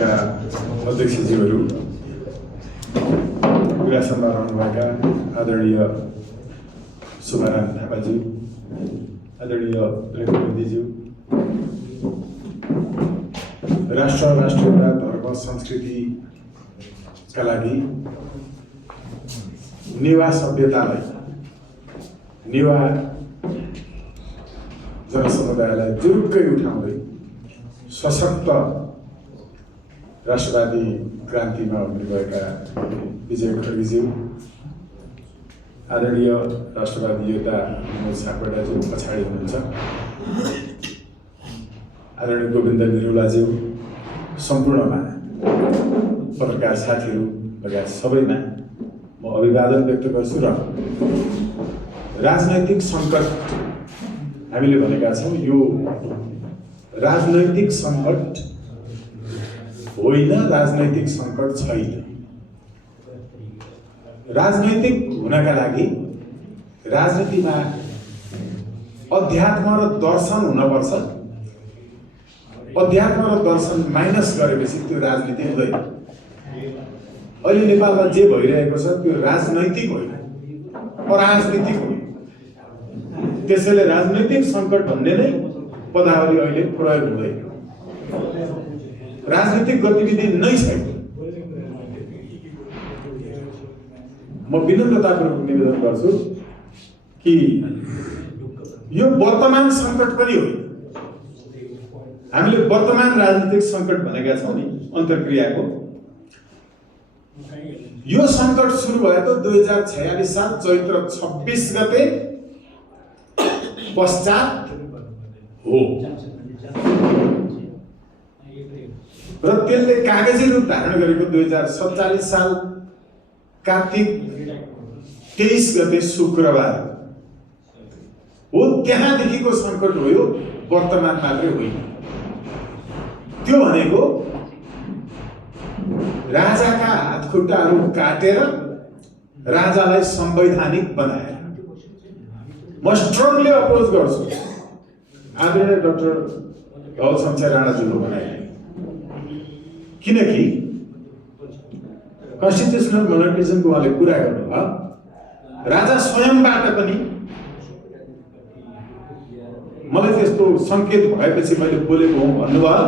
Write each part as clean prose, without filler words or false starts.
समितिका अध्यक्षज्यूहरू, विरासनमा रहनुभएका आदरणीय सुभाराम थापाज्यू, आदरणीय रेखा राष्ट्र, राष्ट्रियता, धर्म, संस्कृतिका लागि नेवा सभ्यतालाई, नेवा जनसमुदायलाई जुरुक्कै उठाउँदै सशक्त राष्ट्रवादी क्रान्तिमा उम्रिनुभएका विजय खड्गेज्यू, आदरणीय राष्ट्रवादी योद्धा मनोज सापकोटाज्यू पछाडि हुनुहुन्छ, आदरणीय गोविन्द बिरुलाज्यू, सम्पूर्णमा पत्रकार साथीहरू लगायत सबैमा म अभिवादन व्यक्त गर्छु। र राजनैतिक सङ्कट हामीले भनेका छौँ, यो राजनैतिक सङ्कट होइन, राजनैतिक सङ्कट छैन। राजनैतिक हुनका लागि राजनीतिमा अध्यात्म र दर्शन हुनुपर्छ। अध्यात्म र दर्शन माइनस गरेपछि त्यो राजनीति हुँदैन। अहिले नेपालमा जे भइरहेको छ त्यो राजनैतिक होइन, अराजनीतिक हो। त्यसैले राजनैतिक सङ्कट भन्ने नै पदावली अहिले प्रयोग हुँदैन। राजनीतिक गतिविधि नै छैन। म विनम्रतापूर्वक निवेदन गर्छु कि यो वर्तमान सङ्कट पनि होइन। हामीले वर्तमान राजनीतिक सङ्कट भनेका छौँ नि, अन्तर्क्रियाको। यो सङ्कट सुरु भएको 2046 साल चैत्र 26 गते पश्चात हो र त्यसले कागजी रूप धारण गरेको 2047 साल कार्तिक 23 गते शुक्रबार हो। त्यहाँदेखिको सङ्कट हो, यो वर्तमान मात्रै होइन। त्यो भनेको राजाका हातखुट्टाहरू काटेर राजालाई संवैधानिक बनाएर। म स्ट्रङली अपोज गर्छु आदरणीय डाक्टर धवलशमशेर राणाज्यूको भनाइलाई, किनकि कन्स्टिट्युसनल मोनर्किजमको उहाँले कुरा गर्नुभयो। राजा स्वयंबाट पनि मलाई त्यस्तो सङ्केत भएपछि मैले बोलेको हुँ भन्नुभयो।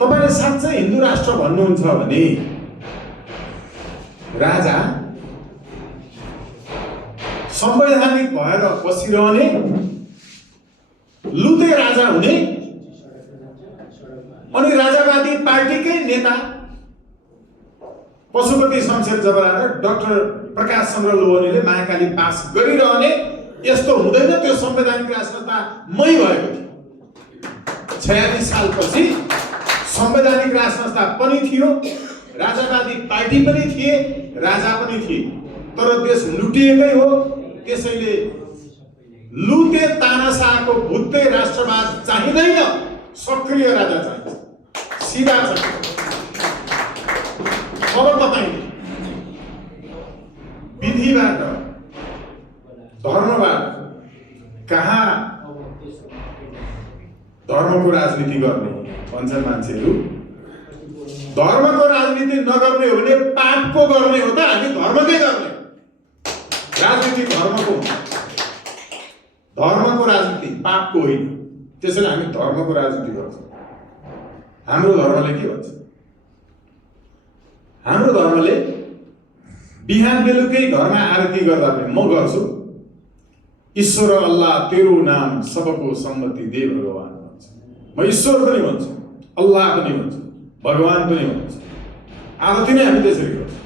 तपाईँले साँच्चै हिन्दू राष्ट्र भन्नुहुन्छ भने राजा संवैधानिक भएर बसिरहने, लुते राजा हुने, अनि राजावादी पार्टीकै नेता पशुपति शमशेर जबरा र डाक्टर प्रकाश चन्द्र लोहनीले महाकाली पास गरिरहने, यस्तो हुँदैन। त्यो संवैधानिक राष्ट्रता मै भएको थियो। 46 सालपछि संवैधानिक राष्ट्रता पनि थियो, राजावादी पार्टी पनि थिए, राजा पनि थिए, तर देश लुटिएकै हो। त्यसैले लुते तानाशाहको भुत्ते राष्ट्रवाद चाहिँदैन, सक्रिय राजा चाहिन्छ, सिधा चाहिन्छ। अब तपाईले विधिबाट, धर्मबाट कहाँ धर्मको राजनीति गर्ने भन्छन् मान्छेहरू। धर्मको राजनीति नगर्ने हो भने पापको गर्ने हो त। हामी धर्मकै गर्ने। राजनीति धर्मको, धर्मको राजनीति पापको होइन। त्यसैले हामी धर्मको राजनीति गर्छौँ। हाम्रो धर्मले के भन्छ? हाम्रो धर्मले बिहान बेलुकै घरमा आरती गर्दा पनि म गर्छु, ईश्वर अल्लाह तेरो नाम सबको सम्मति दे भगवान भन्छ। म ईश्वर पनि भन्छु, अल्लाह पनि भन्छु, भगवान पनि भन्छु। आरती नै हामी त्यसरी गर्छौँ।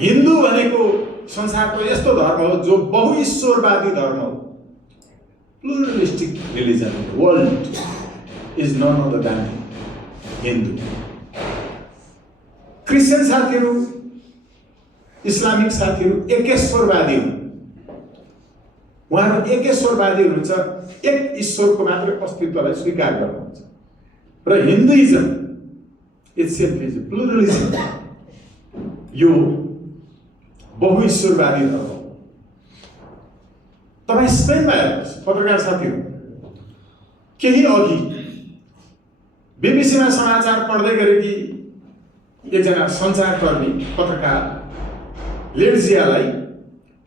हिन्दू भनेको संसारको यस्तो धर्म हो जो बहुईश्वरवादी धर्म हो। Pluralistic religion world is none other than Hindu. Christian साथीहरू, इस्लामिक साथीहरू एकेश्वरवादी हुन्। उहाँहरू एकेश्वरवादी हुनुहुन्छ, एक ईश्वरको मात्र अस्तित्वलाई स्वीकार गर्नुहुन्छ। र हिन्दुइजम इट्सेल्फ इज प्लुरलिजम, यो बहुईश्वरवादी धर्म हो। तपाईँ स्पेनमा हेर्नुहोस् पत्रकार साथीहरू, केही अघि बीबीसीमा समाचार पढ्दै गरेकी एकजना सञ्चारकर्मी पत्रकार लेड्जियालाई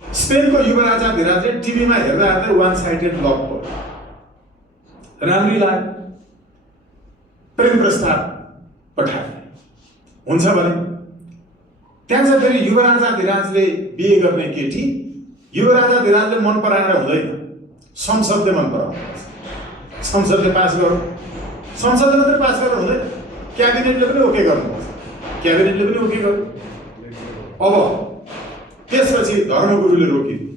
स्पेनको युवराजाधिराजले टिभीमा हेर्दा हेर्दै वान साइडेड लभ भयो, राम्री लाग्यो, प्रेम प्रस्ताव पठाए। हुन्छ भने त्यहाँ चाहिँ फेरि युवराजाधिराजले बिहे गर्ने केटी युवराजाधिराजले मन पराएर हुँदैन, संसदले मन पराउनुपर्छ। संसदले पास गर्नु, संसदले मात्रै पास गरेर हुँदैन, क्याबिनेटले पनि ओके गर्नुपर्छ, क्याबिनेटले पनि ओके गर्नु। अब त्यसपछि धर्मगुरुले रोकिदियो।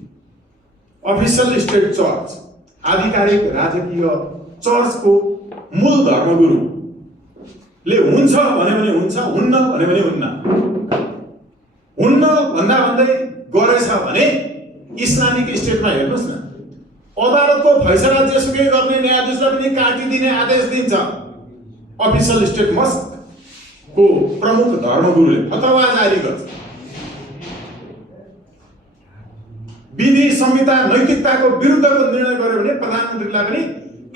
अफिसियल स्टेट चर्च, आधिकारिक राजकीय चर्चको मूल धर्मगुरुले हुन्छ भने हुन्छ, हुन्न भने हुन्न। हुन्न भन्दा भन्दै गरेछ भने इस्लामिक स्टेटमा हेर्नुहोस् न, अदालतको फैसला जेसुकै गर्ने न्यायाधीशलाई पनि काटिदिने आदेश दिन्छ। अफिसियल स्टेट मस्कको प्रमुख धर्मगुरुले फतवा जारी गर्छ। विधि संहिता नैतिकताको विरुद्धको निर्णय गर्यो भने प्रधानमन्त्रीलाई पनि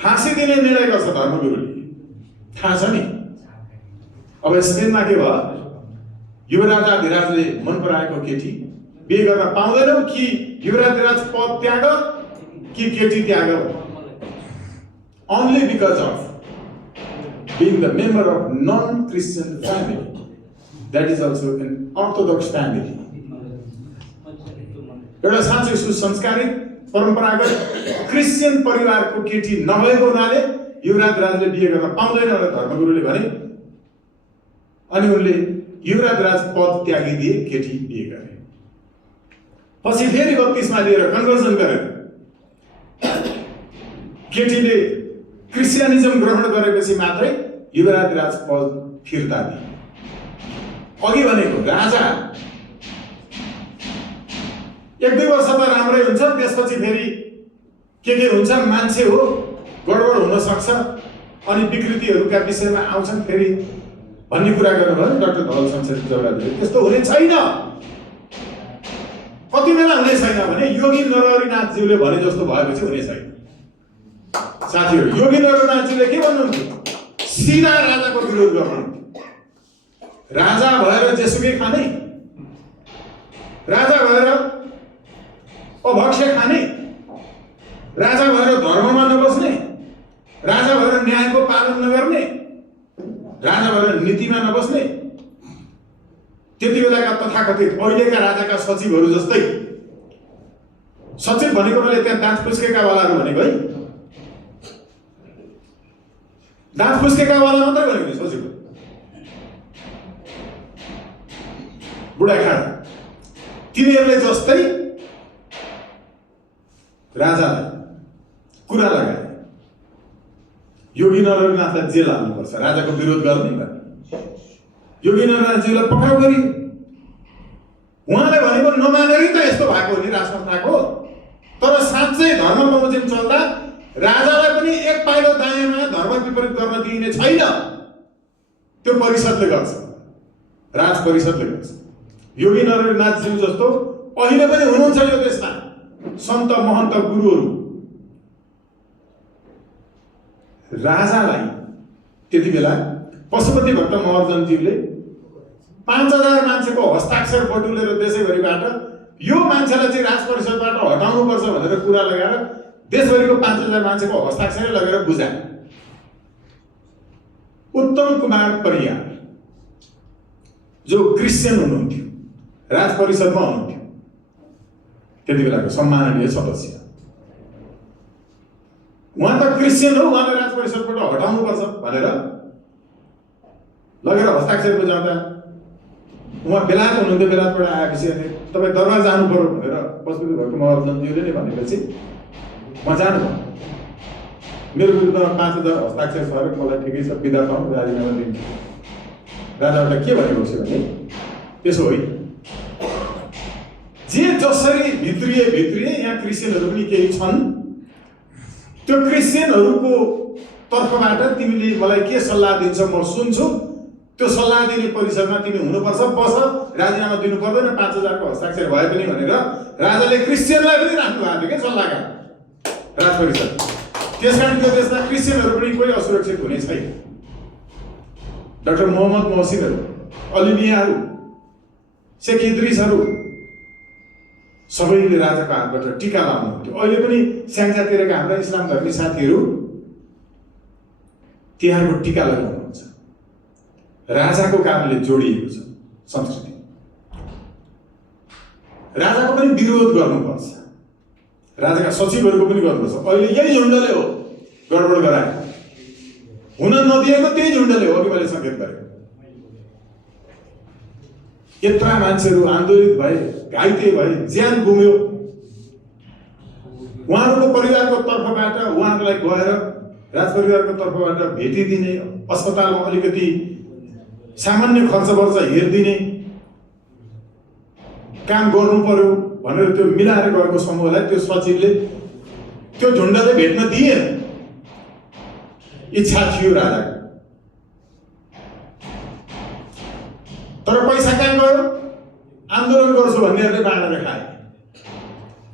फाँसी दिने निर्णय गर्छ धर्मगुरुले, थाहा छ नि। अब स्पेनमा के भयो, युवराजाधिराजले मन पराएको केटी बिहे गर्न पाउँदैनौ कि युवराजाधिराज पद त्याग कि केटी त्याग, only because of being the member of non-Christian family, that is also an orthodox family. एउटा साँच्चै सुसंस्कारित परम्परागत क्रिस्चियन परिवारको केटी नभएको हुनाले युवराजराजले बिहे गर्न पाउँदैन भनेर धर्मगुरुले भने, अनि उनले युवराजराज पद त्यागिदिए, केटी बिहे गरे। पछि फेरि 32 मा लिएर कन्भर्सन गरेर केटीले क्रिस्चियनिजम ग्रहण गरेपछि मात्रै युवराजराज पद फिर्ता दिए। अघि भनेको राजा 1-2 वर्ष त राम्रै हुन्छ, त्यसपछि फेरि के हुन्छ, मान्छे हो, गडबड हुन सक्छ, अनि विकृतिहरूका विषयमा आउँछन् फेरि भन्ने कुरा गर्नुभयो डाक्टर धवल शमशेर चौधरीले। त्यस्तो हुने छैन। कति बेला हुने छैन भने योगी नरहरिनाथज्यूले भने जस्तो भएपछि हुने छैन। साथीहरू, योगी नरहरिनाथज्यूले के भन्नुहुन्थ्यो, सिधा राजाको विरोध गर्नुहुन्थ्यो। राजा भएर जेसुकै खाने, राजा भएर अभक्ष्य खाने, राजा भएर धर्ममा नबस्ने, राजा भएर न्यायको पालन नगर्ने, राजा भएर नीतिमा नबस्ने, त्यति बेलाका तथाकथित अहिलेका राजाका सचिवहरू जस्तै। सचिव भनेको मैले त्यहाँ दाँत फुस्केका वालाहरू भनेको है, दाँत फुस्केका वाला मात्रै भनेको सचिव, बुढाखाडा, तिनीहरूले जस्तै राजालाई कुरा लगाए, योगी नरहरिनाथलाई जेल हाल्नुपर्छ, राजाको विरोध गर्ने भने। योगी नरहरिनाथज्यूलाई पक्राउ गरियो। उहाँले भनेको नमानेरै त यस्तो भएको नि राजसंस्थाको। तर साँच्चै धर्म बमोजिम चल्दा राजालाई पनि एक पाइलो दायाँमा धर्म विपरीत गर्न दिइने छैन। त्यो परिषदले गर्छ, राज परिषदले गर्छ। योगी नरहरिनाथज्यू जस्तो अहिले पनि हुनुहुन्छ यो देशमा सन्त महन्त गुरुहरू। राजालाई त्यति बेला पशुपति भट्ट महर्जनज्यूले 5000 मान्छेको हस्ताक्षर बटुलेर देशैभरिबाट यो मान्छेलाई चाहिँ राज परिषदबाट हटाउनुपर्छ भनेर कुरा लगाएर देशभरिको 5000 मान्छेको हस्ताक्षर लगेर बुझाए। उत्तम कुमार परियार जो क्रिस्चियन हुनुहुन्थ्यो, राज परिषदमा हुनुहुन्थ्यो, त्यति बेलाको सम्माननीय सदस्य, उहाँ त क्रिस्चियन हो, उहाँले राज परिषदबाट हटाउनुपर्छ भनेर लगेर हस्ताक्षर बुझाउँदा उहाँ बेलायत हुनुहुन्थ्यो। बेलायतबाट आएपछि अनि तपाईँ दरबार जानु पर्यो भनेर पशुपति भट्ट महर्जनज्यूले नै भनेपछि म जानुभयो। मेरो विरुद्धमा 5000 हस्ताक्षर छ अरे, मलाई ठिकै छ, बिदा पाउँ, राजीनामा दिन्छु। राजाबाट के भनेको छ भने त्यसो होइन, जे जसरी भित्रिए यहाँ क्रिस्चियनहरू पनि केही छन्, त्यो क्रिस्चियनहरूको तर्फबाट तिमीले मलाई के सल्लाह दिन्छ म सुन्छु, त्यो सल्लाह दिने परिषदमा तिमी हुनुपर्छ, बस, राजीनामा दिनु पर्दैन, 5000 को हस्ताक्षर भए पनि भनेर राजाले क्रिस्चियनलाई पनि राख्नु भएको थियो क्या सल्लाहकार राज परिषद। त्यसकारण त्यो देशमा क्रिस्चियनहरू पनि कोही असुरक्षित हुने छैन। डाक्टर मोहम्मद मोहसिनहरू, अलिमियाहरू, शेख इद्रिसहरू सबैले राजाको हातबाट टीका लाउनुहुन्थ्यो। अहिले पनि स्याङ्जातिरका हाम्रा इस्लाम धर्मी साथीहरू तिहारको टीका लगाउनुहुन्छ। राजाको कारणले जोडिएको छ संस्कृति। राजाको पनि विरोध गर्नुपर्छ, राजाका सचिवहरूको पनि गर्नुपर्छ। अहिले यही झुन्डले हो गडबड गराएको, हुन नदिएको त्यही झुन्डले हो। अघि मैले सङ्केत गरेको, यत्रा मान्छेहरू आन्दोलित भए, घाइते भए, ज्यान गुम्यो। उहाँहरूको परिवारको तर्फबाट उहाँहरूलाई गएर राजपरिवारको तर्फबाट भेटिदिने, अस्पतालमा अलिकति सामान्य खर्च हेरिदिने काम गर्नु पर्यो भनेर त्यो मिलाएर गएको समूहलाई त्यो सचिवले, त्यो झुन्डले भेट्न दिएन। इच्छा थियो राजाको, तर पैसा कहाँ गयो? आन्दोलन गर्छु भन्नेहरूले बाँडेर खाए।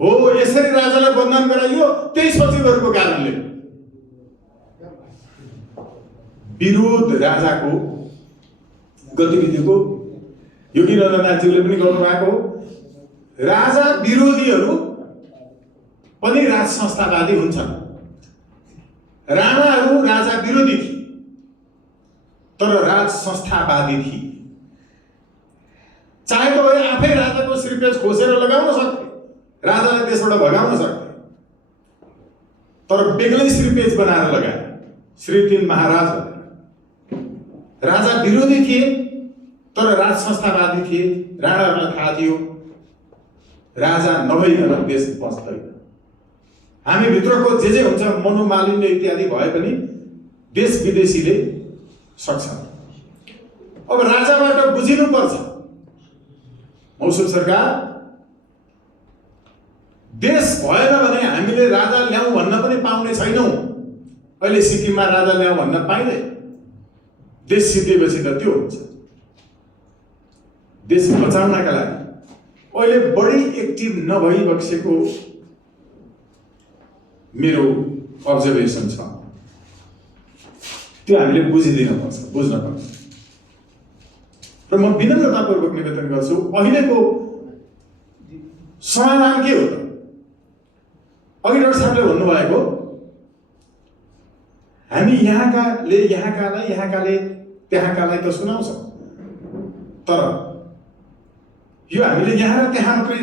हो, यसरी राजालाई बदनाम गराइयो त्यही सचिवहरूको कारणले। विरोध राजाको गतिविधिको योगी नन्दनाथज्यूले पनि गर्नुभएको हो। राजा विरोधीहरू पनि राज संस्थावादी हुन्छन्। राणाहरू राजा विरोधी थिए तर राज संस्थावादी थिए। चाहेको भए आफै राजाको श्रीपेश खोसेर लगाउन सक्थे, राजालाई त्यसबाट भगाउन सक्थे, तर बेग्लै श्रीपेश बनाएर लगाए श्री 3 महाराज। राजा विरोधी थिए तर राज संस्थावादी थिए। राणाहरूलाई थाहा थियो राजा नभइकन देश बस्दैन। हामी भित्रको जे हुन्छ, मनोमालिन्य इत्यादि भए पनि देश विदेशीले सक्छ। अब राजाबाट बुझिनुपर्छ, मौसम सरकार, देश भएन भने हामीले राजा ल्याउँ भन्न पनि पाउने छैनौँ। अहिले सिक्किममा राजा ल्याउँ भन्न पाइँदैन। देश सिद्धिएपछि त त्यो हुन्छ। देश बचाउनका लागि अहिले बढी एक्टिभ नभई बसेको मेरो अब्जर्भेसन छ। त्यो हामीले बुझिदिनुपर्छ, बुझ्नुपर्छ। र म विनम्रतापूर्वक निवेदन गर्छु, अहिलेको समाधान के हो त? अघि डाक्टर साहबले भन्नुभएको, हामी यहाँकाले त्यहाँकालाई त सुनाउँछौँ, तर यो हामीले यहाँ र त्यहाँ मात्रै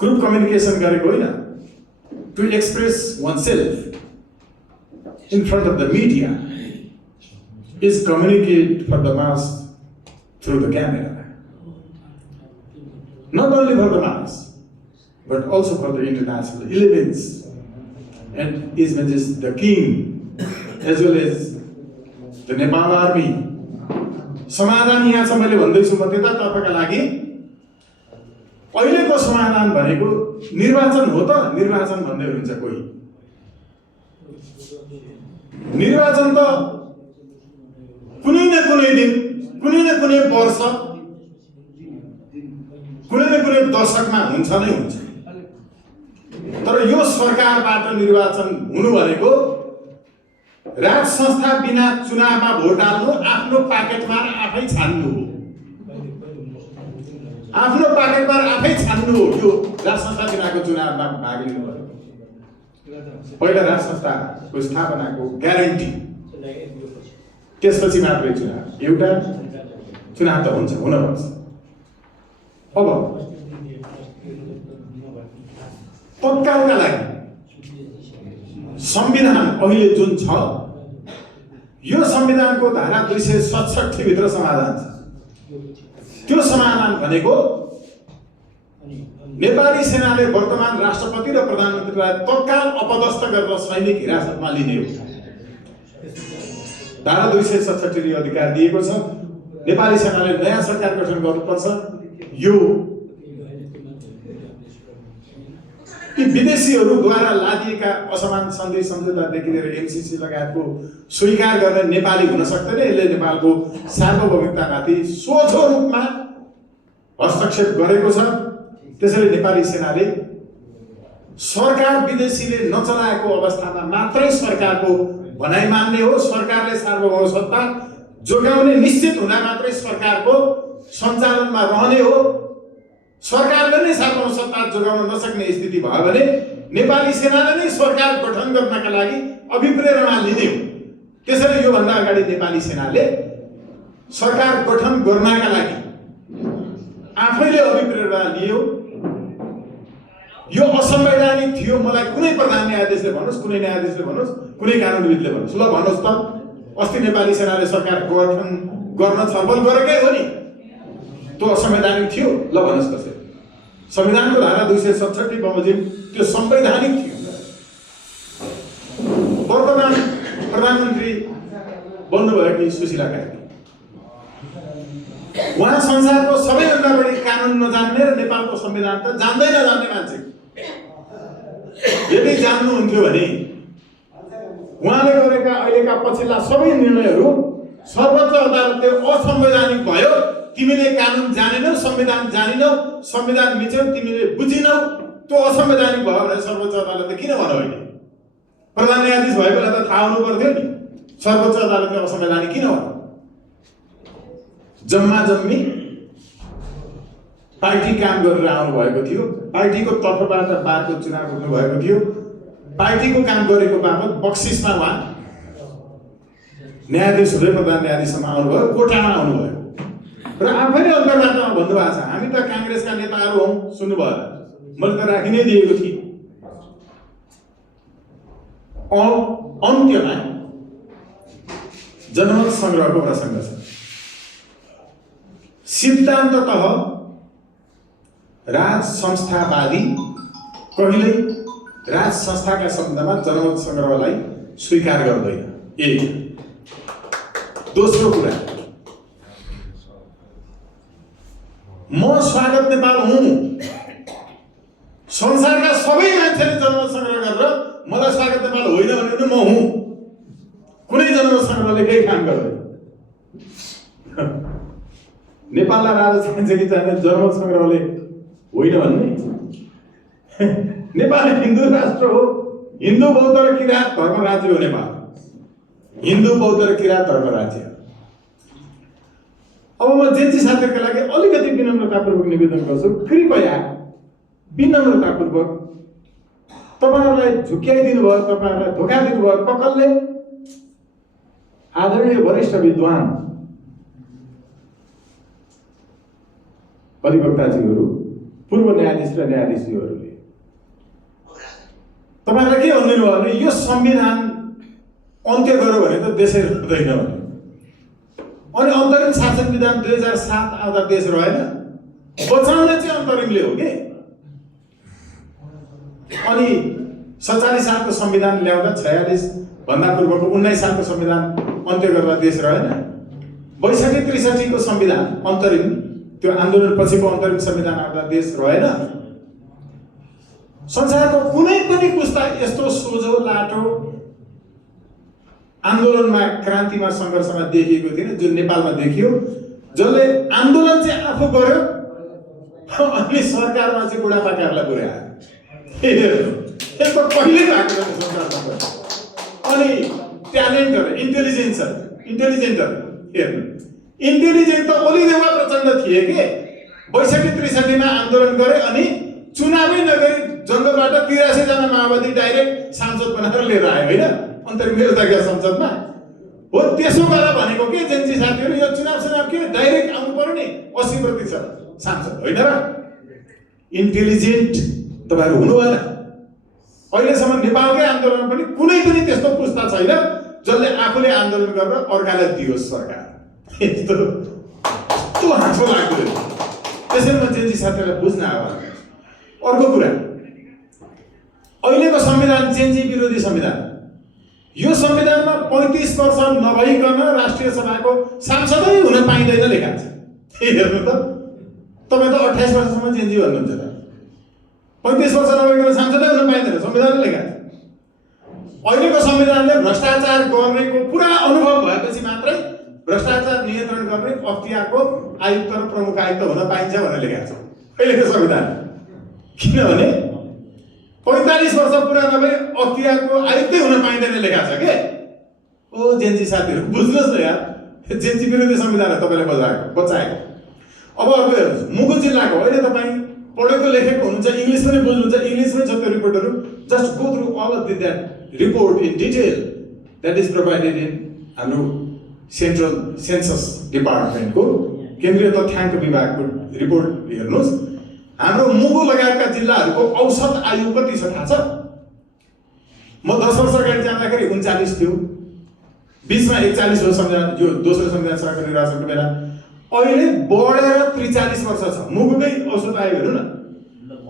ग्रुप कम्युनिकेसन गरेको होइन। To express oneself in front of the media is communicate for the mass through the camera. Not only for the mass, but also for the international elements and His Majesty the King, as well as the Nepal Army. समाधान यहाँ छ। मैले भन्दैछु म त्यतातर्फका लागि अहिलेको समाधान भनेको निर्वाचन हो त। निर्वाचन भन्दै हुन्छ कोही, निर्वाचन त कुनै न कुनै दिन, कुनै न कुनै वर्ष, कुनै न कुनै दशकमा हुन्छ नै हुन्छ। तर यो सरकारबाट निर्वाचन हुनु भनेको राज संस्था बिना चुनावमा भोट हाल्नु, आफ्नो पाकेटमा आफै छान्नु हो। आफ्नो पाकेटमा आफै छान्नु हो। यो राज संस्था बिनाको चुनावमा भाग लिनु भयो। पहिला राज संस्थाको स्थापनाको ग्यारेन्टी, त्यसपछि मात्रै चुनाव। एउटा चुनाव त हुन्छ, हुनुपर्छ। अब तत्कालका लागि संविधान अहिले जुन छ, यो संविधानको धारा 267 भित्र समाधान छ। त्यो समाधान भनेको नेपाली सेनाले वर्तमान राष्ट्रपति र प्रधानमन्त्रीलाई तत्काल अपदस्थ गरेर सैनिक हिरासतमा लिने हो। धारा 267 ले अधिकार दिएको छ। नेपाली सेनाले नयाँ सरकार गठन गर्नुपर्छ। यो ती विदेशीहरूद्वारा लादिएका असमान सन्धि सम्झौतादेखि लिएर एमसीसी लगायतको स्वीकार गर्न नेपाली हुन सक्दैन। यसले नेपालको सार्वभौमिकतामाथि सोझो रूपमा हस्तक्षेप गरेको छ। त्यसैले नेपाली सेनाले सरकार विदेशीले नचलाएको अवस्थामा मात्रै सरकारको भनाइ मान्ने हो। सरकारले सार्वभौम सत्ता जोगाउने निश्चित हुँदा मात्रै सरकारको सञ्चालनमा रहने हो। सरकारले नै सातौं सत्ता जोगाउन नसक्ने स्थिति भयो भने नेपाली सेनाले नै सरकार गठन गर्नका लागि अभिप्रेरणा लिने हो। त्यसैले योभन्दा अगाडि नेपाली सेनाले सरकार गठन गर्नका लागि आफैले अभिप्रेरणा लियो। यो असंवैधानिक थियो। मलाई कुनै प्रधान न्यायाधीशले भन्नुहोस्, कुनै न्यायाधीशले भन्नुहोस्, कुनै कानुनविदले भन्नुहोस्, ल भन्नुहोस् त अस्ति नेपाली सेनाले सरकार गठन गर्न छलफल गरेकै हो नि, त्यो असंवैधानिक थियो? ल भन्नुहोस् कसरी? संविधानको धारा 267 बमोजिम त्यो संवैधानिक थियो। वर्तमान प्रधानमन्त्री बन्नुभएकी सुशीला कार्की, उहाँ संसारको सबैभन्दा बढी कानुन नजान्ने र नेपालको संविधान त जान्दै नजान्ने मान्छे। यदि जान्नुहुन्थ्यो भने उहाँले गरेका अहिलेका पछिल्ला सबै निर्णयहरू सर्वोच्च अदालतले असंवैधानिक भयो। तिमीले कानुन जानेनौ, संविधान जानिनौ, संविधान मिच्यौ, तिमीले बुझिनौ, त्यो असंवैधानिक भयो भने सर्वोच्च अदालतले किन भन्यो अहिले? प्रधान न्यायाधीश भए बेला त थाहा हुनु पर्थ्यो नि, सर्वोच्च अदालतले असंवैधानिक किन भन्यो? जम्मा जम्मी पार्टी काम गरेर आउनु भएको थियो, पार्टीको तर्फबाट बारको चुनाव हुनु भएको थियो, पार्टीको काम गरेको बापत बक्सिसमा उहाँ न्यायाधीश हुँदै प्रधान न्यायाधीशसम्म आउनुभयो, कोटामा आउनुभयो र आफैले अन्तर्वार्तामा भन्नुभएको छ हामी त काङ्ग्रेसका नेताहरू हौँ। सुन्नुभयो, मैले त राखि नै दिएको थिएँ। अन्त्यमा जनमत सङ्ग्रहको प्रसङ्ग छ। सिद्धान्ततः राज संस्थावादी कहिल्यै राज संस्थाका शब्दमा जनमत सङ्ग्रहलाई स्वीकार गर्दैन। एक। दोस्रो कुरा, म स्वागत नेपाल हुँ। संसारका सबै मान्छेले जनमत सङ्ग्रह गरेर मलाई स्वागत नेपाल होइन भने म हुँ। कुनै जनमत सङ्ग्रहले केही काम गर्दैन। नेपाललाई राजा चाहिन्छ कि चाहिँदैन जनमत सङ्ग्रहले होइन भन्ने? नेपाल हिन्दू राष्ट्र हो। हिन्दू बौद्ध र किराँत धर्म राज्य हो नेपाल। हिन्दू बौद्ध र किराँत धर्म राज्य। अब म जेन्जी साथीहरूका लागि अलिकति विनम्रतापूर्वक निवेदन गर्छु, कृपया विनम्रतापूर्वक तपाईहरुलाई झुक्याइदिनु भयो, तपाईहरुलाई धोका दिनुभयो ककलले। आदरणीय वरिष्ठ विद्वान अधिवक्ताजीहरू, पूर्व न्यायाधीश र न्यायाधीशजीहरूले तपाईहरुलाई के भन्दिनु भयो भने यो संविधान अन्त्य गर्यो भने त देशै रहँदैन भने, अनि अन्तरिम शासन विधान 2007 आउँदा देश रहेन, बचाउने चाहिँ अन्तरिमले हो के। अनि 47 सालको संविधान ल्याउँदा 46 भन्दा पूर्वको 19 सालको संविधान अन्त्य गर्दा देश रहेन। 62-63 को संविधान अन्तरिम, त्यो आन्दोलन पछिको अन्तरिम संविधान आउँदा देश रहेन। संसारको कुनै पनि पुस्ता यस्तो सोझो लाटो आन्दोलनमा, क्रान्तिमा, संघर्षमा देखिएको थिएन जुन नेपालमा देखियो, जसले आन्दोलन चाहिँ आफू गर्यो अनि सरकारमा चाहिँ बुढापाकाहरूलाई पुर्यायो। यस्तो कहिले भएको छैन संसारमा। अनि ट्यालेन्टहरू, इन्टेलिजेन्टहरू हेर्नु, इन्टेलिजेन्ट त ओलीदेवा प्रचण्ड थिए के। 62-63 मा आन्दोलन गरे अनि चुनावै नगरी जङ्गलबाट 83 जना माओवादी डाइरेक्ट सांसद बनाएर लिएर आयो होइन, अन्तरिम व्यवस्थाकीय संसदमा हो। त्यसो गरेर भनेको के जेन्जी साथीहरू, यो चुनाव के डाइरेक्ट आउनु पर्यो नि 80% सांसद होइन र? इन्टेलिजेन्ट तपाईहरु हुनु भएन। अहिलेसम्म नेपालकै आन्दोलन पनि कुनै पनि त्यस्तो पुस्ता छैन जसले आफूले आन्दोलन गरेर अर्कालाई दियोस् सरकार। यस्तो हाँसो लाग्यो। त्यसैले म जेन्जी साथीहरूलाई बुझ्न आयो। अर्को कुरा, अहिलेको संविधान जेन्जी विरोधी संविधान। यो संविधानमा 35 वर्ष नभइकन राष्ट्रिय सभाको सांसदै हुन पाइँदैन लेखा छ। हेर्नु त, तपाईँ त 28 वर्षसम्म जेन्जी भन्नुहुन्छ त, 35 वर्ष नभइकन सांसदै हुन पाइँदैन, संविधानले लेखा छ। अहिलेको संविधानले भ्रष्टाचार गर्नेको पुरा अनुभव भएपछि मात्रै भ्रष्टाचार नियन्त्रण गर्ने अख्तियारको आयुक्त र प्रमुख आयुक्त हुन पाइन्छ भनेर लेखा छ अहिलेको संविधान। किनभने 45 वर्ष पुरा नभए अख्तियारको आयुक्तै हुन पाइँदैन लेखा छ के। ओ जेन्जी साथीहरू बुझ्नुहोस् न यार, जेन्जी विरोधी संविधान तपाईँले बचाएको। अब अर्को हेर्नुहोस्, मुगु जिल्लाको अहिले तपाईँ पढेको लेखेको हुनुहुन्छ, इङ्ग्लिस पनि बुझ्नुहुन्छ, इङ्ग्लिसमै छ त्यो रिपोर्टहरू। Just go through all of that report in detail that is provided in हाम्रो सेन्ट्रल सेन्सस डिपार्टमेन्टको केन्द्रीय तथ्याङ्क विभागको रिपोर्ट हेर्नुहोस्। हाम्रो मुगु लगायतका जिल्लाहरूको औसत आयु कति छ थाहा छ? म 10 वर्ष अगाडि जाँदाखेरि 39 थियो, बीचमा 41 हो संविधान, यो दोस्रो संविधान सभाको निर्वाचनको बेला। अहिले बढेर 43 वर्ष छ मुगुकै औसत आयु हेर्नु न।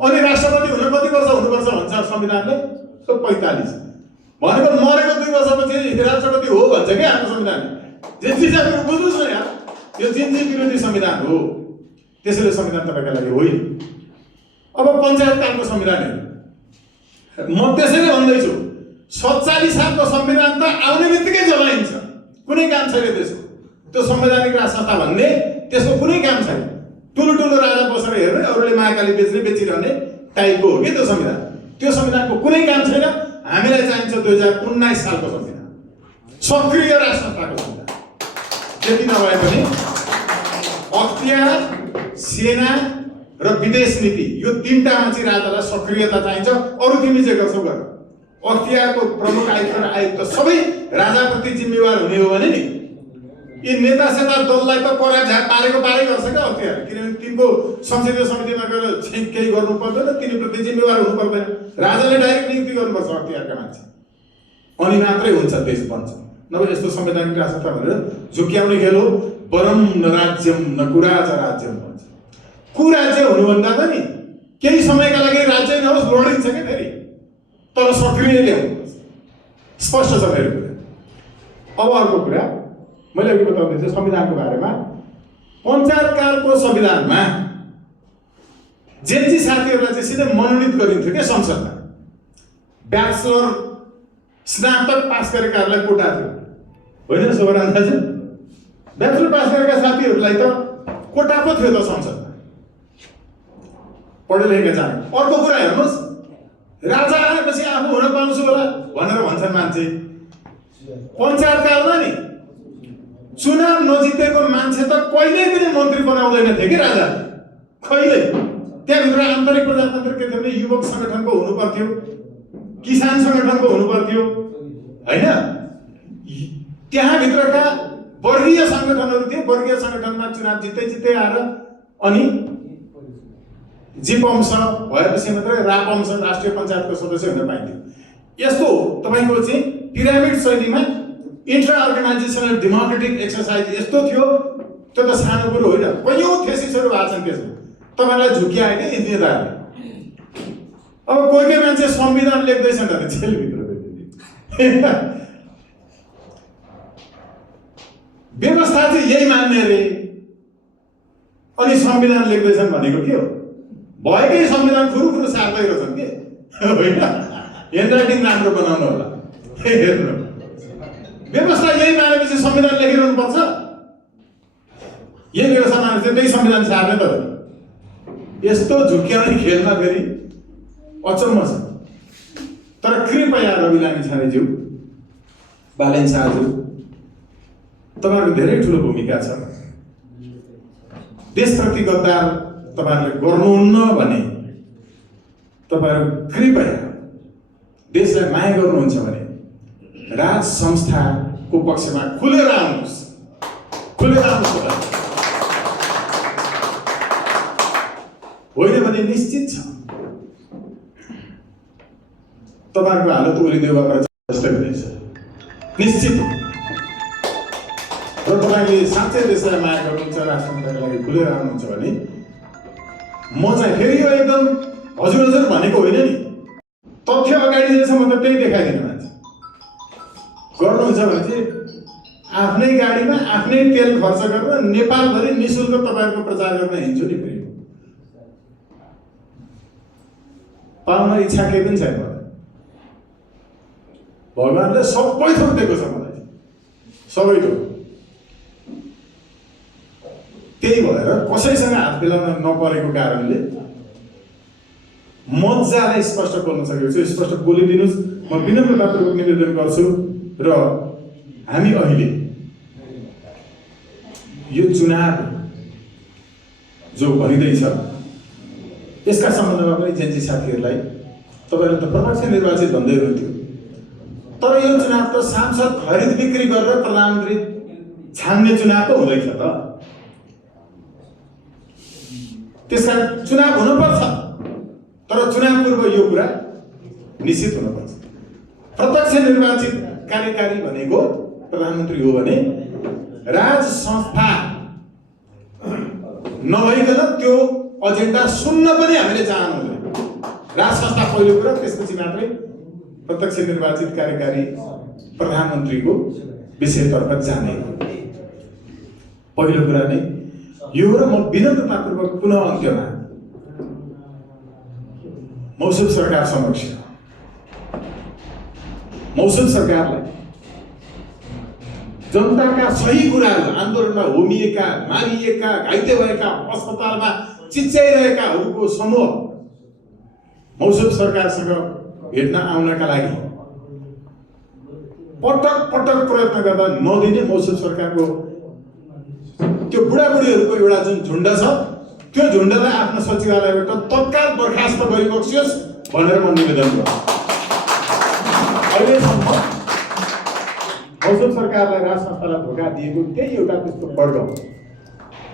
अनि राष्ट्रपति हुन कति वर्ष हुनुपर्छ भन्छ संविधानले? 45। भनेको मरेको 2 वर्षपछि राष्ट्रपति हो भन्छ क्या हाम्रो संविधानले। जेन्जी जातिहरू बुझ्नुहोस् न यार, यो जेन्जी विरोधी संविधान हो। त्यसैले संविधान तपाईँका लागि होइन। अब पञ्चायत कालको संविधान हेर्नु, म त्यसैले भन्दैछु 47 सालको संविधान त आउने बित्तिकै जलाइन्छ, कुनै काम छैन त्यसको। त्यो संवैधानिक राज संस्था भन्ने त्यसको कुनै काम छैन। ठुलो ठुलो राजा बसेर हेर्ने, अरूले महाकाली बेच्ने बेचिरहने टाइपको हो कि त्यो संविधान। त्यो संविधानको कुनै काम छैन। हामीलाई चाहिन्छ 2019 सालको संविधान, सक्रिय राज संस्थाको संविधान। त्यति नभए पनि अख्तियार, सेना र विदेश नीति यो तीनटामा चाहिँ राजालाई सक्रियता चाहिन्छ। अरू तिमी जे गर्छौ गर। अख्तियारको प्रमुख आयुक्त र आयुक्त सबै राजाप्रति जिम्मेवार हुने हो भने नि यी नेता सेता दललाई त परा झार पारेको पारै गर्छ क्या अख्तियार। किनभने तिनको संसदीय समितिमा गएर केही गर्नु पर्दैन, तिनीप्रति जिम्मेवार हुनु पर्दैन। राजाले डाइरेक्ट नियुक्ति गर्नुपर्छ अख्तियारका मान्छे, अनि मात्रै हुन्छ देश बन्छ। नभए यस्तो संवैधानिक राज संस्था भनेर झुक्याउने खेल हो। वरम न राज्यम न कुराज राज्यम भन्छ। कुराज्य हुनुभन्दा त नि केही समयका लागि राज्य नहोस्, लडिन्छ क्या फेरि, तर सक्रिय ल्याउनुपर्छ। स्पष्ट छ मेरो कुरा। अब अर्को कुरा मैले अघि बताउँदै थिएँ संविधानको बारेमा। पञ्चायत कालको संविधानमा जेन्जी साथीहरूलाई चाहिँ सिधै मनोनित गरिन्थ्यो क्या संसदमा। ब्याचलर स्नातक पास गरेकाहरूलाई कोटा थियो, होइन शोभराज दाजु? ब्याचलर पास गरेका साथीहरूलाई त कोटा पो थियो त संसदमा, पढे लेखेका जाने। अर्को कुरा हेर्नुहोस्, राजा आएपछि आफू हुन पाउँछु होला भनेर भन्छन् मान्छे। पञ्चायत कालमा नि चुनाव नजितेको मान्छे त कहिल्यै पनि मन्त्री बनाउँदैन थियो कि राजा, कहिल्यै। त्यहाँभित्र आन्तरिक प्रजातन्त्र के थियो भने युवक सङ्गठनको हुनु पर्थ्यो, किसान सङ्गठनको हुनु पर्थ्यो, होइन? त्यहाँभित्रका वर्गीय सङ्गठनहरू थिए। वर्गीय सङ्गठनमा चुनाव जित्दै आएर अनि जिपम्स भएपछि मात्रै रापम्स राष्ट्रिय पञ्चायतको सदस्य हुन पाइन्थ्यो। यस्तो तपाईँको चाहिँ पिरामिड शैलीमा इन्ट्रा अर्गनाइजेसनल डेमोक्रेटिक एक्सर्साइज यस्तो थियो। त्यो त सानो कुरो होइन, कयौँ थेसिसहरू भएको छन् त्यसमा। तपाईँलाई झुक्यायो कि नेताहरूले। अब कोही मान्छे संविधान लेख्दैछन् त जेलभित्र व्यवस्था चाहिँ यही मान्ने रे, अनि संविधान लेख्दैछन् भनेको के हो? भएकै संविधान खुरुखुरु सार्दै रहेछन् के, होइन? ह्यान्डराइटिङ राम्रो बनाउनु होला। हेर्नु, व्यवस्था यही मानेपछि संविधान लेखिरहनु पर्छ। यही व्यवस्था मानेपछि त्यही संविधान सार्ने त हो। यस्तो झुक्याउने खेलमा फेरि अचम्म छ। तर कृपया रवि लामिछानेज्यू, बालेन शाहज्यू, तपाईँहरूको धेरै ठुलो भूमिका छ। देशप्रति गद्दार तपाईँहरूले गर्नुहुन्न भने तपाईँहरू कृपया देशलाई माया गर्नुहुन्छ भने राज संस्थाको पक्षमा खुलेर आउनुहोस्, खुलेर आउनुहोस्। होइन भने निश्चित छ तपाईँहरूको हालत ओलीदेउवा जस्तै हुनेछ, निश्चित। र तपाईँले साँच्चै देशलाई माया गर्नुहुन्छ, राज संस्थाको लागि खुलेर आउनुहुन्छ भने म चाहिँ फेरि यो एकदम हजुर हजुर भनेको होइन नि, तथ्य अगाडि जेसम्म त त्यही देखाइदिनु मान्छे। गर्नुहुन्छ भने चाहिँ आफ्नै गाडीमा आफ्नै तेल खर्च गरेर नेपालभरि निःशुल्क तपाईँहरूको प्रचार गर्न हिँड्छु नि। फेरि पाउन इच्छा केही पनि छैन। भगवान्ले सबै थोक दिएको छ मलाई, सबै थोक। त्यही भएर कसैसँग हात मिलाउन नपरेको कारणले मजालाई स्पष्ट बोल्न सकेको छु। स्पष्ट बोलिदिनुहोस्, म विनम्रतापूर्वक निवेदन गर्छु। र हामी अहिले यो चुनाव जो भनिँदैछ यसका सम्बन्धमा पनि जेन्जी साथीहरूलाई तपाईँहरू त प्रत्यक्ष निर्वाचित भन्दै हुनुहुन्थ्यो, तर यो चुनाव त सांसद खरिद बिक्री गरेर प्रधानमन्त्री छान्ने चुनाव त हुँदैछ त। त्यसका चुनाव हुनुपर्छ, तर चुनाव पूर्व यो कुरा निश्चित हुनुपर्छ। प्रत्यक्ष निर्वाचित कार्यकारी भनेको प्रधानमन्त्री हो भने राज संस्था नभइकन त्यो एजेन्डा सुन्न पनि हामीले चाहनुहुँदैन। राज संस्था पहिलो कुरा, त्यसपछि मात्रै प्रत्यक्ष निर्वाचित कार्यकारी प्रधानमन्त्रीको विषयतर्फ जाने पहिलो कुरा नै यो। र म विनम्रतापूर्वक पुनः अन्त्यमा मौसम सरकार समक्ष मौसम सरकारलाई जनताका सही कुराहरू, आन्दोलनमा होमिएका, मारिएका, घाइते भएका, अस्पतालमा चिच्याइरहेकाहरूको समूह मौसम सरकारसँग भेट्न आउनका लागि पटक पटक प्रयत्न गर्दा नदिने मौसम सरकारको त्यो बुढाबुढीहरूको एउटा जुन झुन्ड छ, त्यो झुन्डलाई आफ्नो सचिवालयबाट तत्काल बर्खास्त गरिबक्सियोस् भनेर म निवेदन गर्छु। अहिलेसम्म मौसम सरकारलाई राज संस्थालाई धोका दिएको त्यही एउटा त्यस्तो वर्ग,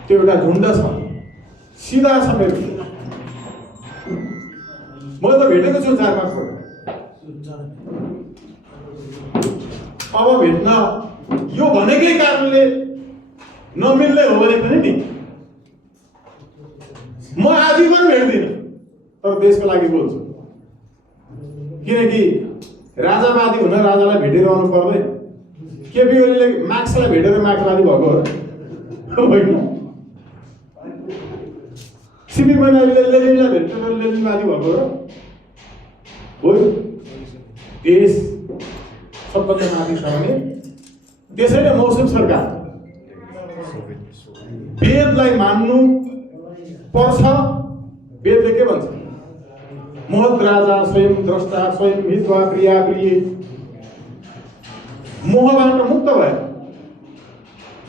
त्यो एउटा झुन्ड छ। सिधा समेत म त भेटेको छु 4-5 पल्ट। अब भेट्न यो भनेकै कारणले नमिल्ने हो भने पनि नि म आजीवन भेट्दिनँ, तर देशको लागि बोल्छु। किनकि राजावादी हुन राजालाई भेटिरहनु पर्दैन। केपी ओलीले मार्क्सलाई भेटेर मार्क्सवादी भएको हो होइन? सिपी मैनालीले लेनिनलाई भेटेर लेनिनवादी भएको हो? देश सबभन्दा माथि छ भने त्यसैले मौसम सरकार वेदलाई मान्नु पर्छ। वेदले के भन्छ? महत राजा स्वयं द्रष्टा स्वयं हित्वा प्रिया प्रिय। मोहबाट मुक्त भएर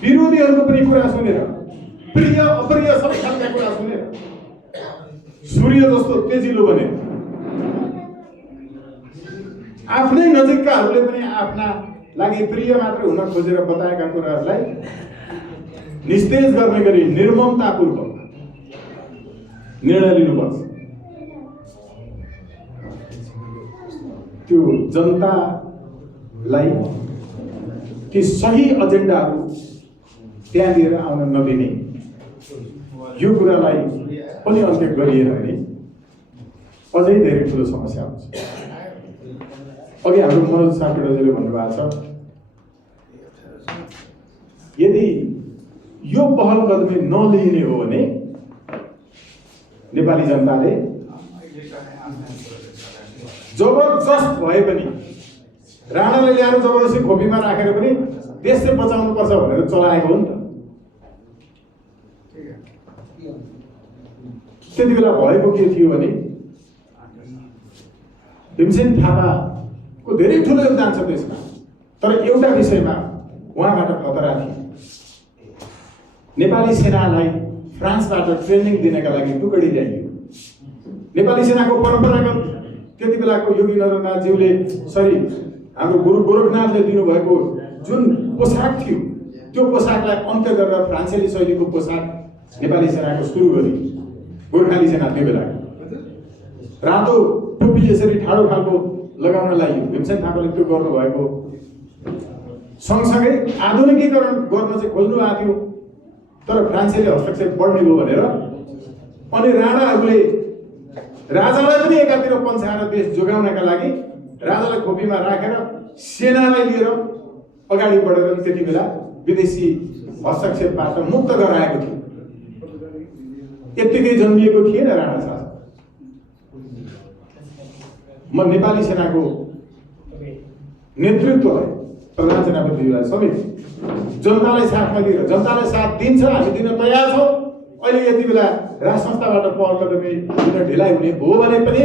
विरोधीहरूको पनि कुरा सुनेर, प्रिय अप्रिय सबै खालका कुरा सुनेर, सूर्य जस्तो तेजिलो बने आफ्नै नजिककाहरूले पनि आफ्ना लागि प्रिय मात्र हुन खोजेर बताएका कुराहरूलाई निस्तेज गर्ने गरी निर्ममतापूर्वक निर्णय लिनुपर्छ। त्यो जनतालाई ती सही एजेन्डाहरू त्यहाँ लिएर आउन नदिने, यो कुरालाई पनि अन्त्य गरिएन भने अझै धेरै ठुलो समस्या हुन्छ। अघि हाम्रो मनोज सापकोटाजीले भन्नुभएको छ, यदि यो पहल कदमी नलिने हो भने नेपाली जनताले जबरजस्त भए पनि राणाले ल्याएर जबरजस्ती खोपीमा राखेर पनि देश चाहिँ बचाउनु पर्छ भनेर चलाएको हो नि त। त्यति बेला भएको के थियो भने भीमसेन थापाको धेरै ठुलो योगदान छ त्यसमा, तर एउटा विषयमा उहाँबाट खतरा थियो। नेपाली सेनालाई फ्रान्सबाट ट्रेनिङ दिनका लागि टुकडी ल्याइयो। नेपाली सेनाको परम्परागत त्यति बेलाको योगी नरनाथज्यूले हाम्रो गुरु गोरखनाथले दिनुभएको जुन पोसाक थियो, त्यो पोसाकलाई अन्त्य गरेर फ्रान्सेली शैलीको पोसाक नेपाली सेनाको सुरु गरियो। गोर्खाली सेना त्यो बेला रातो टोपी यसरी ठाडो खालको लगाउन लागियो। भीमसेन थापाले त्यो गर्नुभएको सँगसँगै आधुनिकीकरण गर्न चाहिँ खोज्नु भएको थियो, तर फ्रान्सेली हस्तक्षेप बढ्ने हो भनेर अनि राणाहरूले राजालाई पनि एकातिर पन्छाएर देश जोगाउनका लागि राजालाई खोपीमा राखेर सेनालाई लिएर अगाडि बढेर त्यति बेला विदेशी हस्तक्षेपबाट मुक्त गराएको थियो। यत्तिकै जन्मिएको थिएन राणा शासन। म नेपाली सेनाको नेतृत्वलाई, प्रधान सेनापतिलाई समेत जनतालाई साथमा लिएर, जनतालाई साथ दिन्छ, हामी दिन तयार छौँ। अहिले यति बेला राज संस्थाबाट पहल कदमी लिन ढिलाइ हुने हो भने पनि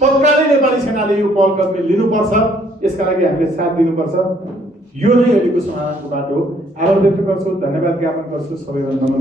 तत्कालै नेपाली सेनाले यो पहल कदमी लिनुपर्छ। यसका लागि हामीले साथ दिनुपर्छ। यो नै अहिलेको समाधानको बाटो हो। आभार व्यक्त गर्छु, धन्यवाद ज्ञापन गर्छु सबैभन्दा।